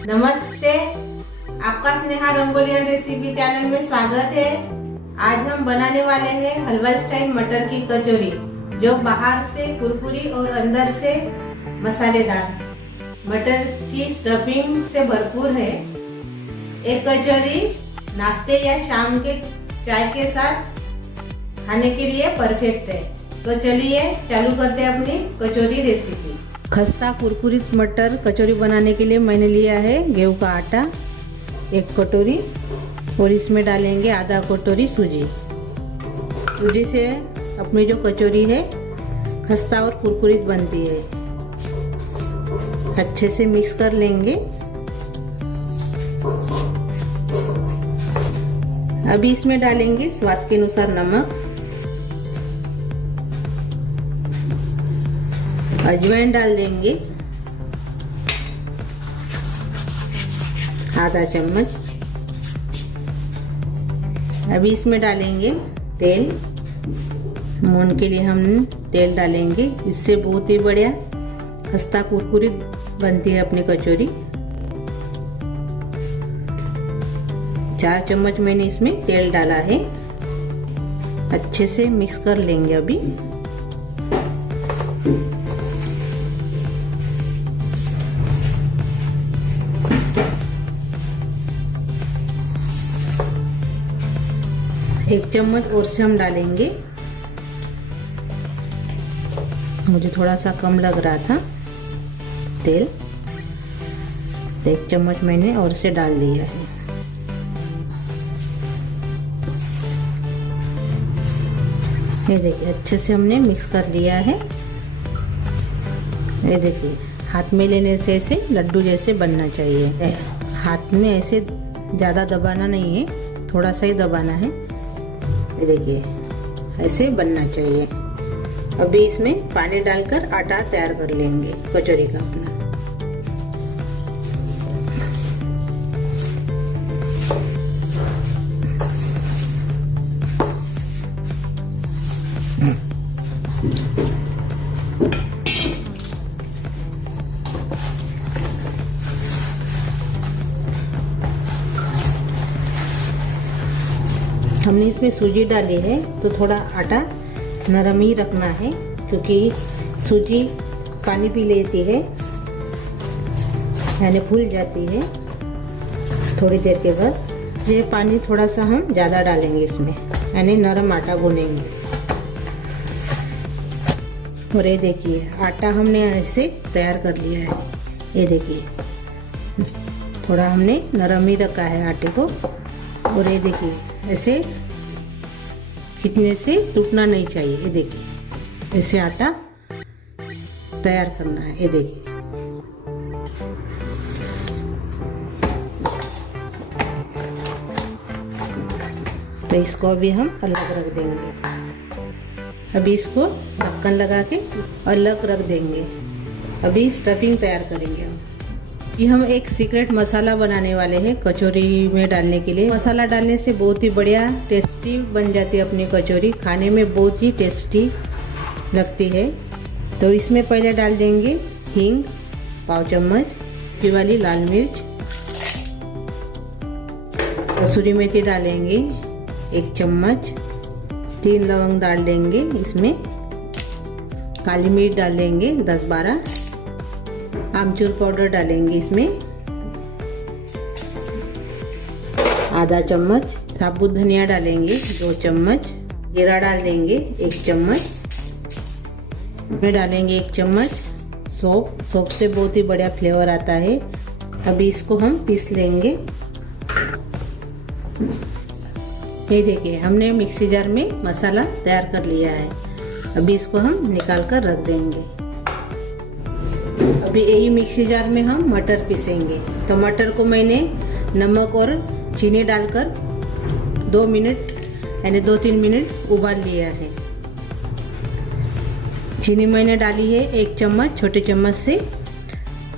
नमस्ते, आपका Sneha रंगोलियन recipe channel में स्वागत है। आज हम बनाने वाले हैं हलवा स्टाइल मटर की कचौरी, जो बाहर से कुरकुरी और अंदर से मसालेदार मटर की स्टफिंग से भरपूर है। एक कचौरी नाश्ते या शाम के चाय के साथ खाने के लिए परफेक्ट है। तो चलिए चालू करते हैं अपनी कचौरी रेसिपी। खस्ता कुरकुरीत मटर कचौरी बनाने के लिए मैंने लिया है गेहूं का आटा 1 कटोरी और इसमें डालेंगे आधा कटोरी सूजी। सूजी से अपनी जो कचौरी है खस्ता और कुरकुरीत बनती है। अच्छे से मिक्स कर लेंगे। अभी इसमें डालेंगे स्वाद के अनुसार नमक, अजवाइन डाल देंगे आधा चम्मच। अभी इसमें डालेंगे तेल। मून के लिए हम तेल डालेंगे, इससे बहुत ही बढ़िया खस्ता कुरकुरीत बनती है अपनी कचौरी। 4 चम्मच मैंने इसमें तेल डाला है। अच्छे से मिक्स कर लेंगे। अभी एक चम्मच और से हम डालेंगे। मुझे थोड़ा सा कम लग रहा था तेल, 1 चम्मच मैंने और से डाल दिया है। ये देखिए अच्छे से हमने मिक्स कर लिया है। ये देखिए हाथ में लेने से ऐसे लड्डू जैसे बनना चाहिए। हाथ में ऐसे ज़्यादा दबाना नहीं है, थोड़ा सा ही दबाना है। ये देखिए ऐसे बनना चाहिए। अभी इसमें पानी डालकर आटा तैयार कर लेंगे कचौरी का अपना। हमने इसमें सूजी डाली है तो थोड़ा आटा नरम ही रखना है, क्योंकि सूजी पानी पी लेती है, यानी फूल जाती है थोड़ी देर के बाद। ये पानी थोड़ा सा हम ज़्यादा डालेंगे इसमें, यानी नरम आटा गूंदेंगे। और ये देखिए आटा हमने ऐसे तैयार कर लिया है। ये देखिए थोड़ा हमने नरम ही रखा है आटे को। और ये देखिए ऐसे खींचने से टूटना नहीं चाहिए। ये देखिए ऐसे आटा तैयार करना है। ये देखिए तो इसको अभी हम अलग रख देंगे। अभी इसको ढक्कन लगा के अलग रख देंगे। अभी स्टफिंग तैयार करेंगे हम। ये हम एक सीक्रेट मसाला बनाने वाले हैं कचौरी में डालने के लिए। मसाला डालने से बहुत ही बढ़िया टेस्टी बन जाती है अपनी कचौरी, खाने में बहुत ही टेस्टी लगती है। तो इसमें पहले डाल देंगे हींग पाव चम्मच, की वाली लाल मिर्च, कसूरी मेथी डालेंगे 1 चम्मच, 3 लवंग डाल देंगे इसमें, काली मिर्च डालेंगे 10-12, आमचूर पाउडर डालेंगे इसमें आधा चम्मच, साबुत धनिया डालेंगे 2 चम्मच, जीरा डाल देंगे 1 चम्मच, में डालेंगे 1 चम्मच सौंफ से बहुत ही बढ़िया फ्लेवर आता है। अभी इसको हम पीस लेंगे। ये देखिए हमने मिक्सी जार में मसाला तैयार कर लिया है। अभी इसको हम निकाल कर रख देंगे। अभी यही मिक्सी जार में हम मटर पीसेंगे। तो मटर को मैंने नमक और चीनी डालकर 2 मिनट यानी 2-3 मिनट उबाल लिया है। चीनी मैंने डाली है 1 चम्मच छोटे चम्मच से,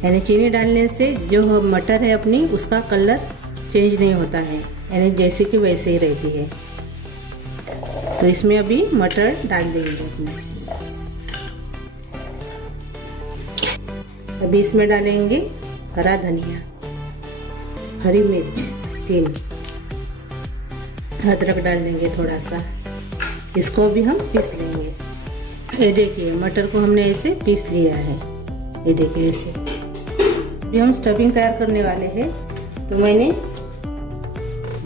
यानी चीनी डालने से जो मटर है अपनी उसका कलर चेंज नहीं होता है, यानी जैसे कि वैसे ही रहती है। तो इसमें अभी मटर डाल देंगे अपने। अभी इसमें डालेंगे हरा धनिया हरी मिर्च 3, अदरक डाल देंगे थोड़ा सा। इसको भी हम पीस लेंगे। ये देखिए मटर को हमने ऐसे पीस लिया है, ये देखिए ऐसे। अभी हम स्टफिंग तैयार करने वाले हैं। तो मैंने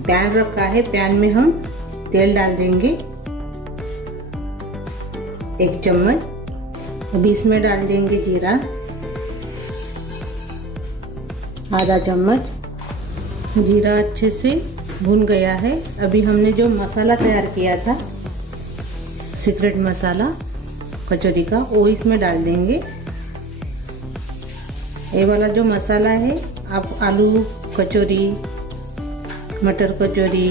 पैन रखा है, पैन में हम तेल डाल देंगे 1 चम्मच। अभी इसमें डाल देंगे जीरा आधा चम्मच। जीरा अच्छे से भुन गया है। अभी हमने जो मसाला तैयार किया था, सीक्रेट मसाला कचौरी का, वो इसमें डाल देंगे। ये वाला जो मसाला है आप आलू कचौरी, मटर कचौरी,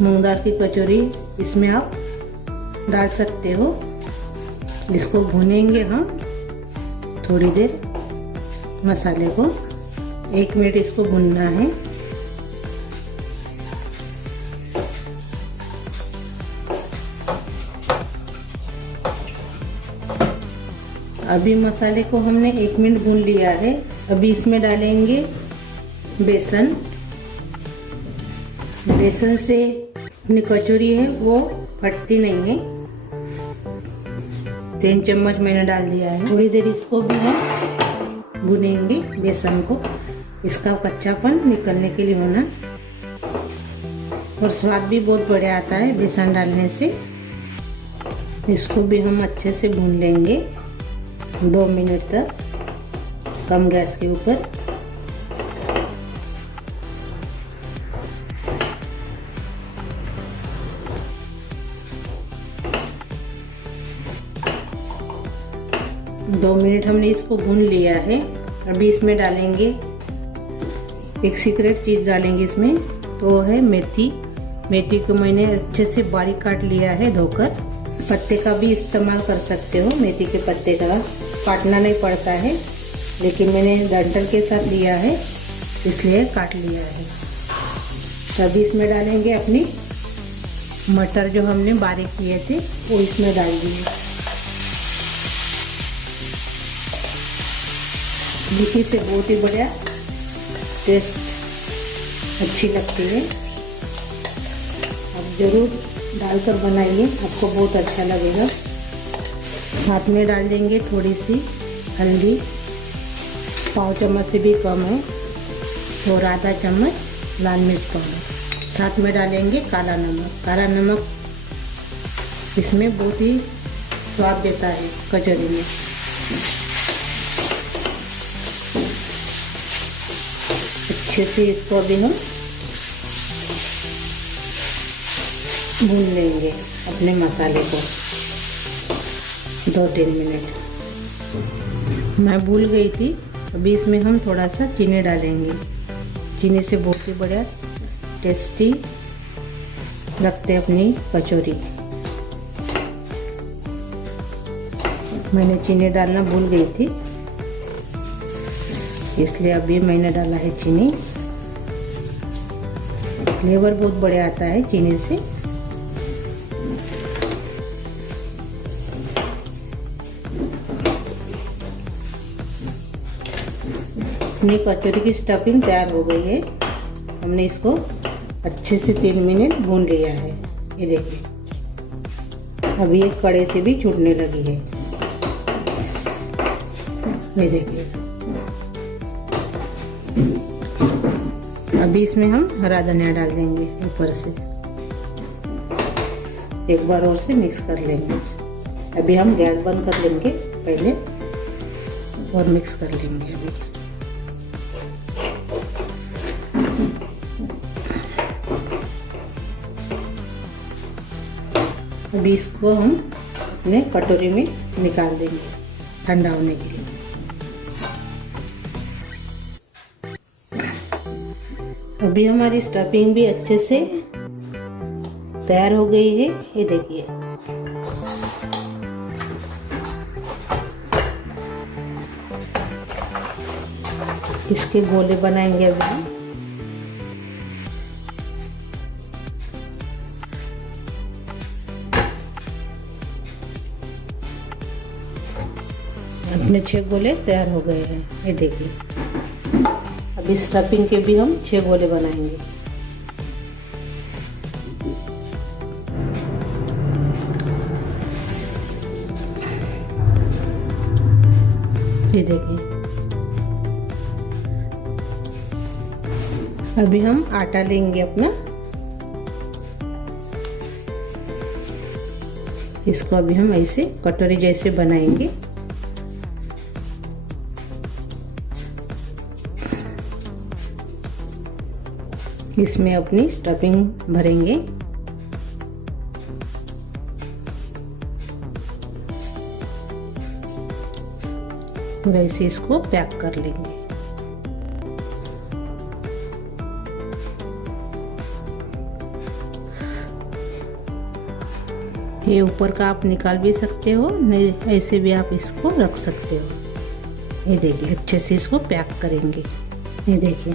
मूंग दाल की कचौरी इसमें आप डाल सकते हो। इसको भूनेंगे हम थोड़ी देर, मसाले को 1 मिनट इसको भूनना है। अभी मसाले को हमने 1 मिनट भून लिया है। अभी इसमें डालेंगे बेसन। बेसन से अपनी कचौरी है वो फटती नहीं है। 3 चम्मच मैंने डाल दिया है। थोड़ी देर इसको भी हम भुनेंगे बेसन को, इसका कच्चापन निकलने के लिए होना। और स्वाद भी बहुत बढ़िया आता है बेसन डालने से। इसको भी हम अच्छे से भून लेंगे 2 मिनट तक, कम गैस के ऊपर। दो मिनट हमने इसको भून लिया है। अभी इसमें डालेंगे एक सीक्रेट चीज डालेंगे इसमें, तो है मेथी। मेथी को मैंने अच्छे से बारीक काट लिया है धोकर। पत्ते का भी इस्तेमाल कर सकते हो, मेथी के पत्ते का काटना नहीं पड़ता है, लेकिन मैंने डंठल के साथ लिया है इसलिए काट लिया है। तभी इसमें डालेंगे अपनी मटर जो हमने बारीक किए थे वो इसमें डाल दिए। देखिए से बहुत ही बढ़िया टेस्ट अच्छी लगती है। आप जरूर डालकर बनाइए, आपको बहुत अच्छा लगेगा। साथ में डाल देंगे थोड़ी सी हल्दी, पाव चम्मच से भी कम है, और आधा चम्मच लाल मिर्च पाउडर। साथ में डालेंगे काला नमक। काला नमक इसमें बहुत ही स्वाद देता है कचौरी में। अच्छे से इसको अभी हम भून लेंगे अपने मसाले को 2-3 मिनट। मैं भूल गई थी। अभी इसमें हम थोड़ा सा चीनी डालेंगे। चीनी से बहुत ही बढ़िया टेस्टी लगते अपनी कचौरी। मैंने चीनी डालना भूल गई थी, इसलिए अभी मैंने डाला है चीनी। फ्लेवर बहुत बढ़िया आता है चीनी से। अपनी कचौरी की स्टफिंग तैयार हो गई है। हमने इसको अच्छे से 3 मिनट भून लिया है। ये देखिए अभी एक कड़े से भी छूटने लगी है। ये देखिए अभी इसमें हम हरा धनिया डाल देंगे ऊपर से। एक बार और से मिक्स कर लेंगे। अभी हम गैस बंद कर लेंगे पहले और मिक्स कर लेंगे। अभी इसको हम अपने कटोरी में निकाल देंगे ठंडा होने के लिए। अभी हमारी स्टफिंग भी अच्छे से तैयार हो गई है। ये देखिए इसके गोले बनाएंगे अभी हम। अपने 6 गोले तैयार हो गए हैं। ये देखिए इस स्टफिंग के भी हम 6 गोले बनाएंगे। ये देखिए, अभी हम आटा लेंगे अपना, इसको अभी हम ऐसे कटोरी जैसे बनाएंगे। इसमें अपनी स्टफिंग भरेंगे। और ऐसे इसको पैक कर लेंगे। ये ऊपर का आप निकाल भी सकते हो, नहीं ऐसे भी आप इसको रख सकते हो। ये देखिए, अच्छे से इसको पैक करेंगे। ये देखिए,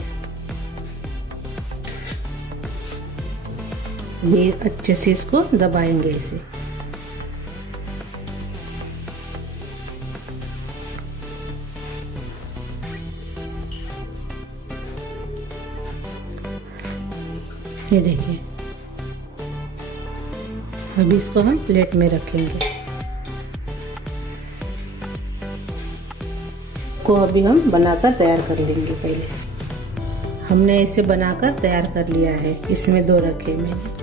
ये अच्छे से इसको दबाएंगे ऐसे। ये देखिए, अभी इसको हम प्लेट में रखेंगे। को अभी हम बनाकर तैयार कर लेंगे। पहले हमने इसे बनाकर तैयार कर लिया है, इसमें 2 रखे मैंने।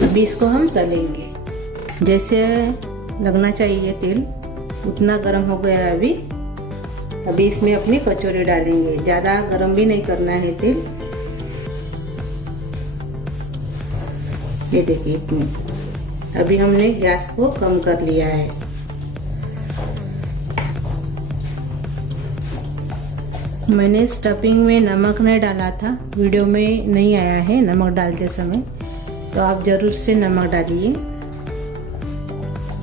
अभी इसको हम तलेंगे। जैसे लगना चाहिए तेल उतना गर्म हो गया है अभी। अभी इसमें अपनी कचौरी डालेंगे। ज़्यादा गर्म भी नहीं करना है तेल। ये देखिए इतनी। अभी हमने गैस को कम कर लिया है। मैंने स्टफिंग में नमक नहीं डाला था, वीडियो में नहीं आया है नमक डालते समय, तो आप जरूर से नमक डालिए।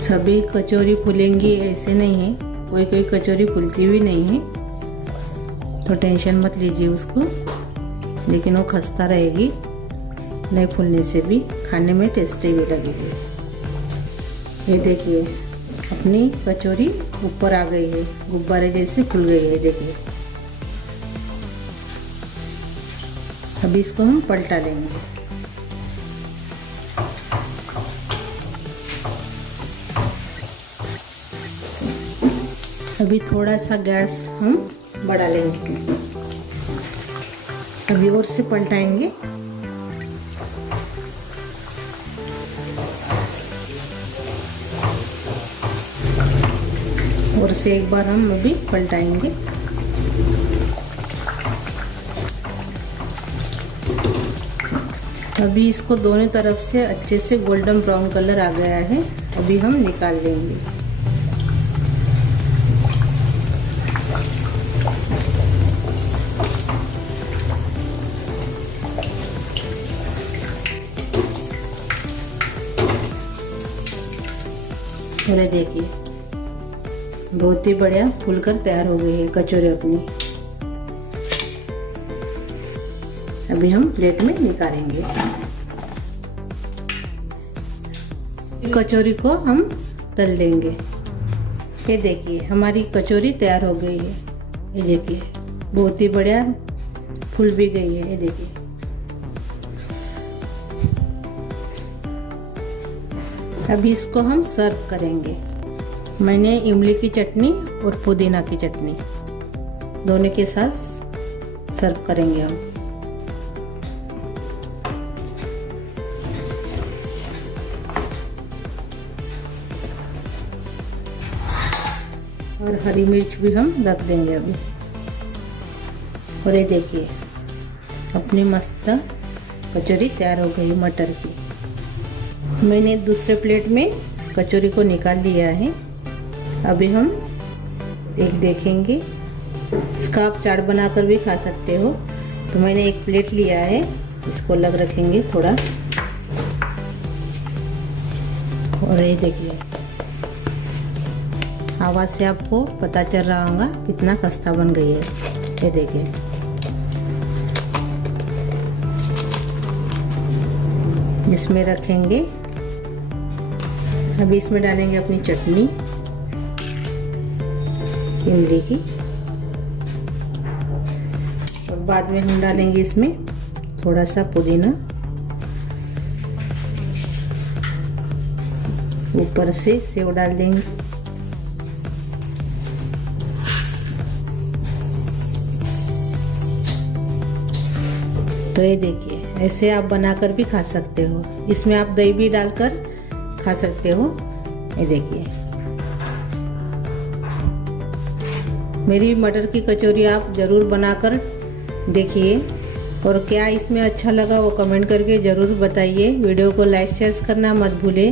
सभी कचौरी फूलेंगी ऐसे नहीं है, कोई कोई कचौरी फूलती भी नहीं है, तो टेंशन मत लीजिए उसको, लेकिन वो खस्ता रहेगी। नहीं फूलने से भी खाने में टेस्टी भी लगेगी। ये देखिए, अपनी कचौरी ऊपर आ गई है, गुब्बारे जैसे खुल गई है। देखिए, अभी इसको हम पलटा लेंगे। अभी थोड़ा सा गैस हम बढ़ा लेंगे। अभी और से पलटाएंगे। और से एक बार हम अभी पलटाएंगे। अभी इसको दोनों तरफ से अच्छे से गोल्डन ब्राउन कलर आ गया है। अभी हम निकाल लेंगे। और ये देखिए, बहुत ही बढ़िया फूलकर तैयार हो गई है कचौरी अपनी। अभी हम प्लेट में निकालेंगे। कचौरी को हम तल लेंगे। ये देखिए, हमारी कचौरी तैयार हो गई है। ये देखिए, बहुत ही बढ़िया फूल भी गई है। ये देखिए, अभी इसको हम सर्व करेंगे। मैंने इमली की चटनी और पुदीना की चटनी दोनों के साथ सर्व करेंगे हम। और हरी मिर्च भी हम रख देंगे अभी। और ये देखिए, अपनी मस्त कचौरी तैयार हो गई मटर की। मैंने दूसरे प्लेट में कचौरी को निकाल लिया है। अभी हम एक देखेंगे, इसका आप चाट बनाकर भी खा सकते हो। तो मैंने एक प्लेट लिया है, इसको अलग रखेंगे थोड़ा। और ये देखिए, आवाज़ से आपको पता चल रहा होगा कितना खस्ता बन गई है। ये देखिए, इसमें रखेंगे। अभी इसमें डालेंगे अपनी चटनी इमली की। बाद में हम डालेंगे इसमें थोड़ा सा पुदीना, ऊपर से सेव डाल देंगे। तो ये देखिए, ऐसे आप बनाकर भी खा सकते हो। इसमें आप दही भी डालकर खा सकते हो। ये देखिए, मेरी मटर की कचौरी आप ज़रूर बनाकर देखिए, और क्या इसमें अच्छा लगा वो कमेंट करके ज़रूर बताइए। वीडियो को लाइक शेयर करना मत भूलिए,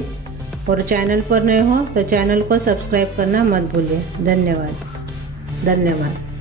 और चैनल पर नए हो तो चैनल को सब्सक्राइब करना मत भूलिए। धन्यवाद।